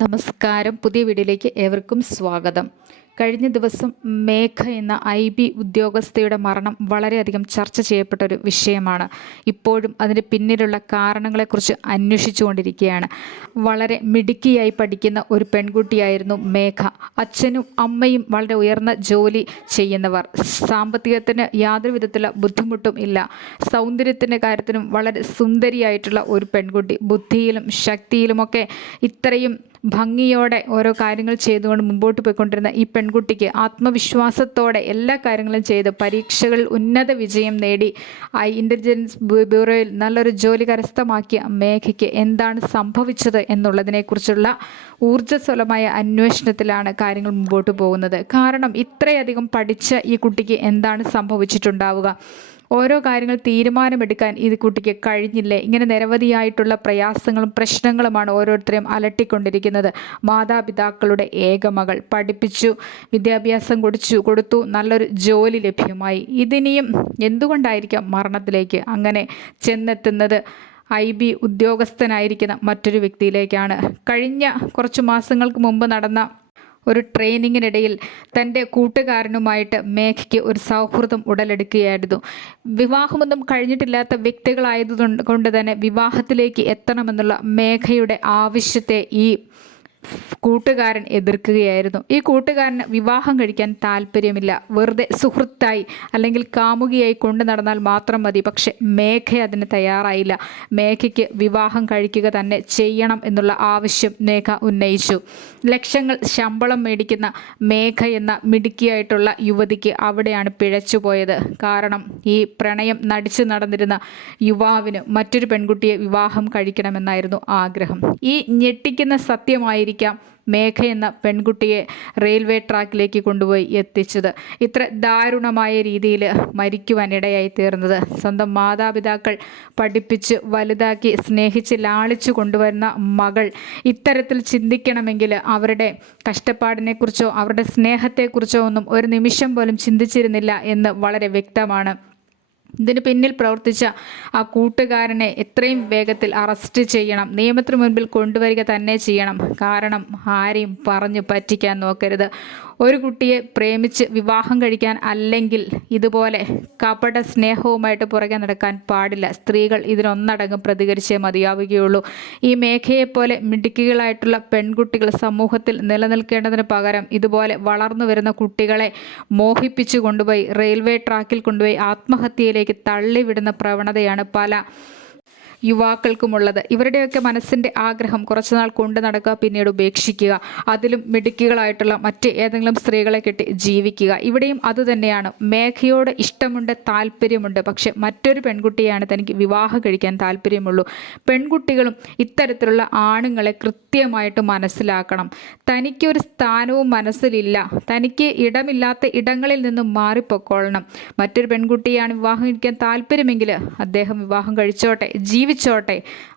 നമസ്കാരം. പുതിയ വീഡിയോയിലേക്ക് ഏവർക്കും സ്വാഗതം. കഴിഞ്ഞ ദിവസം മേഘ എന്ന IB ഉദ്യോഗസ്ഥയുടെ മരണം വളരെയധികം ചർച്ച ചെയ്യപ്പെട്ട ഒരു വിഷയമാണ്. ഇപ്പോഴും അതിന് പിന്നിലുള്ള കാരണങ്ങളെക്കുറിച്ച് അന്വേഷിച്ചുകൊണ്ടിരിക്കുകയാണ്. വളരെ മിടുക്കിയായി പഠിക്കുന്ന ഒരു പെൺകുട്ടിയായിരുന്നു മേഘ. അച്ഛനും അമ്മയും വളരെ ഉയർന്ന ജോലി ചെയ്യുന്നവർ. സാമ്പത്തികത്തിന് യാതൊരു വിധത്തിലുള്ള ബുദ്ധിമുട്ടും ഇല്ല. സൗന്ദര്യത്തിൻ്റെ കാര്യത്തിനും വളരെ സുന്ദരിയായിട്ടുള്ള ഒരു പെൺകുട്ടി. ബുദ്ധിയിലും ശക്തിയിലുമൊക്കെ ഇത്രയും ഭംഗിയോടെ ഓരോ കാര്യങ്ങൾ ചെയ്തുകൊണ്ട് മുമ്പോട്ട് പോയിക്കൊണ്ടിരുന്ന ഈ പെൺകുട്ടിക്ക് ആത്മവിശ്വാസത്തോടെ എല്ലാ കാര്യങ്ങളും ചെയ്ത് പരീക്ഷകളിൽ ഉന്നത വിജയം നേടി ഇൻ്റലിജൻസ് ബ്യൂറോയിൽ നല്ലൊരു ജോലി കരസ്ഥമാക്കിയ മേഘയ്ക്ക് എന്താണ് സംഭവിച്ചത് എന്നുള്ളതിനെക്കുറിച്ചുള്ള ഊർജ്ജസ്വലമായ അന്വേഷണത്തിലാണ് കാര്യങ്ങൾ മുമ്പോട്ട് പോകുന്നത്. കാരണം ഇത്രയധികം പഠിച്ച ഈ കുട്ടിക്ക് എന്താണ് സംഭവിച്ചിട്ടുണ്ടാവുക? ഓരോ കാര്യങ്ങൾ തീരുമാനമെടുക്കാൻ ഈ കുട്ടിക്ക് കഴിഞ്ഞില്ലേ? ഇങ്ങനെ നിരവധിയായിട്ടുള്ള പ്രയാസങ്ങളും പ്രശ്നങ്ങളുമാണ് ഓരോരുത്തരെയും അലട്ടിക്കൊണ്ടിരിക്കുന്നത്. മാതാപിതാക്കളുടെ ഏകമകൾ, പഠിപ്പിച്ചു, വിദ്യാഭ്യാസം കൊടുത്തു, നല്ലൊരു ജോലി ലഭ്യമായി. ഇതിനിയും എന്തുകൊണ്ടായിരിക്കാം മരണത്തിലേക്ക് അങ്ങനെ ചെന്നെത്തുന്നത്? IB ഉദ്യോഗസ്ഥനായിരിക്കുന്ന മറ്റൊരു വ്യക്തിയിലേക്കാണ്. കഴിഞ്ഞ കുറച്ച് മാസങ്ങൾക്ക് മുമ്പ് നടന്ന ഒരു ട്രെയിനിങ്ങിനിടയിൽ തൻ്റെ കൂട്ടുകാരനുമായിട്ട് മേഘയ്ക്ക് ഒരു സൗഹൃദം ഉടലെടുക്കുകയായിരുന്നു. വിവാഹമൊന്നും കഴിഞ്ഞിട്ടില്ലാത്ത വ്യക്തികളായതുകൊണ്ട് തന്നെ വിവാഹത്തിലേക്ക് എത്തണമെന്നുള്ള മേഘയുടെ ആവശ്യത്തെ ഈ കൂട്ടുകാരൻ എതിർക്കുകയായിരുന്നു. ഈ കൂട്ടുകാരന് വിവാഹം കഴിക്കാൻ താല്പര്യമില്ല. വെറുതെ സുഹൃത്തായി അല്ലെങ്കിൽ കാമുകിയായി കൊണ്ടു നടന്നാൽ മാത്രം മതി. പക്ഷെ മേഘ അതിന് തയ്യാറായില്ല. മേഘയ്ക്ക് വിവാഹം കഴിക്കുക തന്നെ ചെയ്യണം എന്നുള്ള ആവശ്യം മേഘ ഉന്നയിച്ചു. ലക്ഷങ്ങൾ ശമ്പളം മേടിക്കുന്ന മേഘ എന്ന മിടുക്കിയായിട്ടുള്ള യുവതിക്ക് അവിടെയാണ് പിഴച്ചുപോയത്. കാരണം ഈ പ്രണയം നടിച്ചു നടന്നിരുന്ന യുവാവിന് മറ്റൊരു പെൺകുട്ടിയെ വിവാഹം കഴിക്കണമെന്നായിരുന്നു ആഗ്രഹം. ഈ ഞെട്ടിക്കുന്ന സത്യമായിരിക്കും മേഘ എന്ന പെൺകുട്ടിയെ റെയിൽവേ ട്രാക്കിലേക്ക് കൊണ്ടുപോയി എത്തിച്ചത്. ഇത്ര ദാരുണമായ രീതിയിൽ മരിക്കുവാൻ ഇടയായി തീർന്നത്. സ്വന്തം മാതാപിതാക്കൾ പഠിപ്പിച്ച് വലുതാക്കി സ്നേഹിച്ച് ലാളിച്ചു കൊണ്ടുവരുന്ന മകൾ ഇത്തരത്തിൽ ചിന്തിക്കണമെങ്കിൽ അവരുടെ കഷ്ടപ്പാടിനെക്കുറിച്ചോ അവരുടെ സ്നേഹത്തെക്കുറിച്ചോ ഒന്നും ഒരു നിമിഷം പോലും ചിന്തിച്ചിരുന്നില്ല എന്ന് വളരെ വ്യക്തമാണ്. ഇതിന് പിന്നിൽ പ്രവർത്തിച്ച ആ കൂട്ടുകാരനെ എത്രയും വേഗത്തിൽ അറസ്റ്റ് ചെയ്യണം, നിയമത്തിന് മുൻപിൽ കൊണ്ടുവരിക തന്നെ ചെയ്യണം. കാരണം ആരെയും പറഞ്ഞു പറ്റിക്കാൻ നോക്കരുത്. ഒരു കുട്ടിയെ പ്രേമിച്ച് വിവാഹം കഴിക്കാൻ അല്ലെങ്കിൽ ഇതുപോലെ കപട സ്നേഹവുമായിട്ട് പുറകെ നടക്കാൻ പാടില്ല. സ്ത്രീകൾ ഇതിനൊന്നടങ്കം പ്രതികരിച്ചേ മതിയാവുകയുള്ളൂ. ഈ മേഘയെപ്പോലെ മിടുക്കികളായിട്ടുള്ള പെൺകുട്ടികൾ സമൂഹത്തിൽ നിലനിൽക്കേണ്ടതിന് പകരം ഇതുപോലെ വളർന്നു വരുന്ന കുട്ടികളെ മോഹിപ്പിച്ചു കൊണ്ടുപോയി റെയിൽവേ ട്രാക്കിൽ കൊണ്ടുപോയി ആത്മഹത്യയിലേക്ക് തള്ളിവിടുന്ന പ്രവണതയാണ് പല യുവാക്കൾക്കുമുള്ളത്. ഇവരുടെയൊക്കെ മനസ്സിൻ്റെ ആഗ്രഹം കുറച്ചുനാൾ കൊണ്ടു നടക്കുക, പിന്നീട് ഉപേക്ഷിക്കുക, അതിലും മിടുക്കികളായിട്ടുള്ള മറ്റ് ഏതെങ്കിലും സ്ത്രീകളെ കെട്ടി ജീവിക്കുക. ഇവിടെയും അതുതന്നെയാണ്. മേഘയോട് ഇഷ്ടമുണ്ട്, താല്പര്യമുണ്ട്, പക്ഷെ മറ്റൊരു പെൺകുട്ടിയാണ് തനിക്ക് വിവാഹം കഴിക്കാൻ താല്പര്യമുള്ളൂ. പെൺകുട്ടികളും ഇത്തരത്തിലുള്ള ആണുങ്ങളെ കൃത്യമായിട്ട് മനസ്സിലാക്കണം. തനിക്കൊരു സ്ഥാനവും മനസ്സിലില്ല, തനിക്ക് ഇടമില്ലാത്ത ഇടങ്ങളിൽ നിന്നും മാറിപ്പൊക്കോളണം. മറ്റൊരു പെൺകുട്ടിയാണ് വിവാഹം കഴിക്കാൻ താല്പര്യമെങ്കിൽ അദ്ദേഹം വിവാഹം കഴിച്ചോട്ടെ, ജീവിച്ചോട്ടെ.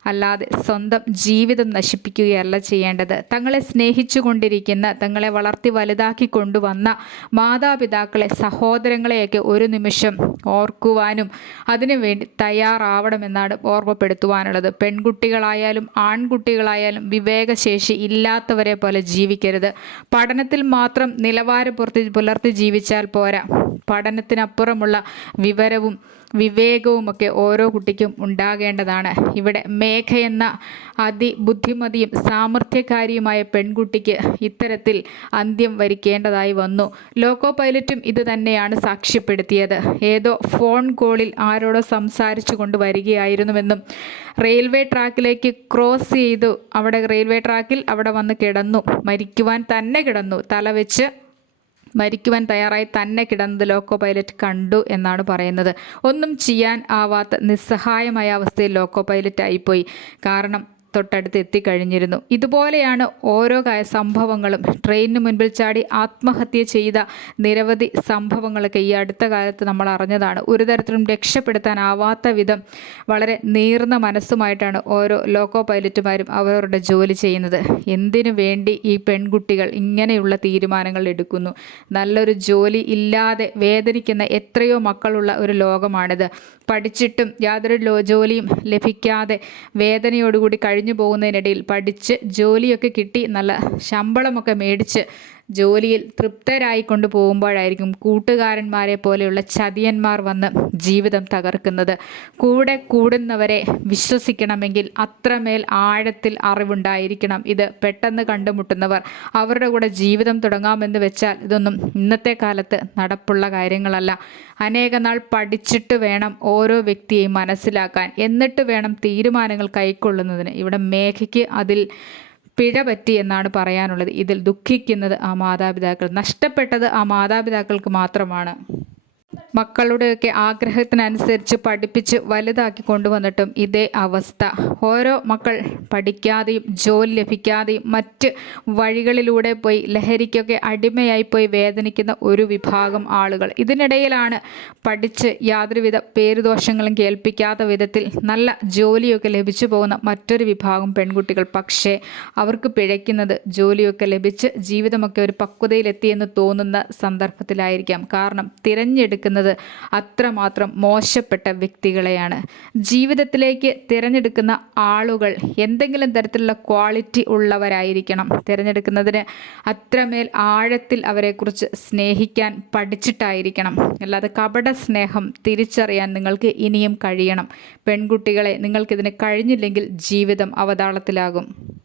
അല്ലാതെ സ്വന്തം ജീവിതം നശിപ്പിക്കുകയല്ല ചെയ്യേണ്ടത്. തങ്ങളെ സ്നേഹിച്ചു കൊണ്ടിരിക്കുന്ന, തങ്ങളെ വളർത്തി വലുതാക്കി കൊണ്ടുവന്ന മാതാപിതാക്കളെ, സഹോദരങ്ങളെയൊക്കെ ഒരു നിമിഷം ഓർക്കുവാനും അതിനുവേണ്ടി തയ്യാറാവണമെന്നാണ് ഓർമ്മപ്പെടുത്തുവാനുള്ളത്. പെൺകുട്ടികളായാലും ആൺകുട്ടികളായാലും വിവേകശേഷി ഇല്ലാത്തവരെ പോലെ ജീവിക്കരുത്. പഠനത്തിൽ മാത്രം നിലവാരം പുലർത്തി ജീവിച്ചാൽ പോരാ. പഠനത്തിനപ്പുറമുള്ള വിവരവും വിവേകവുമൊക്കെ ഓരോ കുട്ടിക്കും ഉണ്ടാകേണ്ടതാണ്. ഇവിടെ മേഘ എന്ന അതിബുദ്ധിമതിയും സാമർഥ്യകാരിയുമായ പെൺകുട്ടിക്ക് ഇത്തരത്തിൽ അന്ത്യം വരിക്കേണ്ടതായി വന്നു. ലോക്കോ പൈലറ്റും ഇത് തന്നെയാണ് സാക്ഷ്യപ്പെടുത്തിയത്. ഏതോ ഫോൺ കോളിൽ ആരോടോ സംസാരിച്ചു കൊണ്ട് വരികയായിരുന്നുവെന്നും റെയിൽവേ ട്രാക്കിലേക്ക് ക്രോസ് ചെയ്തു റെയിൽവേ ട്രാക്കിൽ അവിടെ വന്ന് കിടന്നു, മരിക്കുവാൻ തന്നെ കിടന്നു, തലവെച്ച് മരിക്കുവാൻ തയ്യാറായി തന്നെ കിടന്നത് ലോക്കോ പൈലറ്റ് കണ്ടു എന്നാണ് പറയുന്നത്. ഒന്നും ചെയ്യാൻ ആവാത്ത നിസ്സഹായമായ അവസ്ഥയിൽ ലോക്കോ പൈലറ്റ് ആയിപ്പോയി. കാരണം തൊട്ടടുത്ത് എത്തിക്കഴിഞ്ഞിരുന്നു. ഇതുപോലെയാണ് ഓരോ സംഭവങ്ങളും. ട്രെയിനിന് മുൻപിൽ ചാടി ആത്മഹത്യ ചെയ്ത നിരവധി സംഭവങ്ങളൊക്കെ ഈ അടുത്ത കാലത്ത് നമ്മൾ അറിഞ്ഞതാണ്. ഒരു തരത്തിലും രക്ഷപ്പെടുത്താനാവാത്ത വിധം വളരെ നീർന്ന മനസ്സുമായിട്ടാണ് ഓരോ ലോക്കോ പൈലറ്റുമാരും അവരവരുടെ ജോലി ചെയ്യുന്നത്. എന്തിനു വേണ്ടി ഈ പെൺകുട്ടികൾ ഇങ്ങനെയുള്ള തീരുമാനങ്ങൾ എടുക്കുന്നു? നല്ലൊരു ജോലി ഇല്ലാതെ വേദനിക്കുന്ന എത്രയോ മക്കളുള്ള ഒരു ലോകമാണിത്. പഠിച്ചിട്ടും യാതൊരു ജോലിയും ലഭിക്കാതെ വേദനയോടുകൂടി കഴിഞ്ഞു പോകുന്നതിനിടയിൽ പഠിച്ച് ജോലിയൊക്കെ കിട്ടി നല്ല ശമ്പളമൊക്കെ മേടിച്ച് ജോലിയിൽ തൃപ്തരായി കൊണ്ട് പോകുമ്പോഴായിരിക്കും കൂട്ടുകാരന്മാരെ പോലെയുള്ള ചതിയന്മാർ വന്ന് ജീവിതം തകർക്കുന്നത്. കൂടെ കൂടുന്നവരെ വിശ്വസിക്കണമെങ്കിൽ അത്രമേൽ ആഴത്തിൽ അറിവുണ്ടായിരിക്കണം. ഇത് പെട്ടെന്ന് കണ്ടുമുട്ടുന്നവർ അവരുടെ കൂടെ ജീവിതം തുടങ്ങാമെന്ന് വെച്ചാൽ ഇതൊന്നും ഇന്നത്തെ കാലത്ത് നടപ്പുള്ള കാര്യങ്ങളല്ല. അനേക നാൾ പഠിച്ചിട്ട് വേണം ഓരോ വ്യക്തിയെയും മനസ്സിലാക്കാൻ, എന്നിട്ട് വേണം തീരുമാനങ്ങൾ കൈക്കൊള്ളുന്നതിന്. ഇവിടെ മേഘയ്ക്ക് അതിൽ പിഴ പറ്റി എന്നാണ് പറയാനുള്ളത്. ഇതിൽ ദുഃഖിക്കുന്നത് ആ മാതാപിതാക്കൾ. നഷ്ടപ്പെട്ടത് ആ മാതാപിതാക്കൾക്ക് മാത്രമാണ്. മക്കളുടെയൊക്കെ ആഗ്രഹത്തിനനുസരിച്ച് പഠിപ്പിച്ച് വലുതാക്കി കൊണ്ടുവന്നിട്ടും ഇതേ അവസ്ഥ. ഓരോ മക്കൾ പഠിക്കാതെയും ജോലി ലഭിക്കാതെയും മറ്റ് വഴികളിലൂടെ പോയി ലഹരിക്കൊക്കെ അടിമയായി പോയി വേദനിക്കുന്ന ഒരു വിഭാഗം ആളുകൾ. ഇതിനിടയിലാണ് പഠിച്ച് യാതൊരുവിധ പേരുദോഷങ്ങളും കേൾപ്പിക്കാത്ത വിധത്തിൽ നല്ല ജോലിയൊക്കെ ലഭിച്ചു പോകുന്ന മറ്റൊരു വിഭാഗം പെൺകുട്ടികൾ. പക്ഷേ അവർക്ക് പിഴയ്ക്കുന്നത് ജോലിയൊക്കെ ലഭിച്ച് ജീവിതമൊക്കെ ഒരു പക്വതയിലെത്തിയെന്ന് തോന്നുന്ന സന്ദർഭത്തിലായിരിക്കാം. കാരണം തിരഞ്ഞെടുക്കുന്നത് അത്രമാത്രം മോശപ്പെട്ട വ്യക്തികളെയാണ്. ജീവിതത്തിലേക്ക് തിരഞ്ഞെടുക്കുന്ന ആളുകൾ എന്തെങ്കിലും തരത്തിലുള്ള ക്വാളിറ്റി ഉള്ളവരായിരിക്കണം. തിരഞ്ഞെടുക്കുന്നതിന് അത്രമേൽ ആഴത്തിൽ അവരെക്കുറിച്ച് സ്നേഹിക്കാൻ പഠിച്ചിട്ടായിരിക്കണം. അല്ലാതെ കപട സ്നേഹം തിരിച്ചറിയാൻ നിങ്ങൾക്ക് ഇനിയും കഴിയണം. പെൺകുട്ടികളെ, നിങ്ങൾക്കിതിന് കഴിഞ്ഞില്ലെങ്കിൽ ജീവിതം അവതാളത്തിലാകും.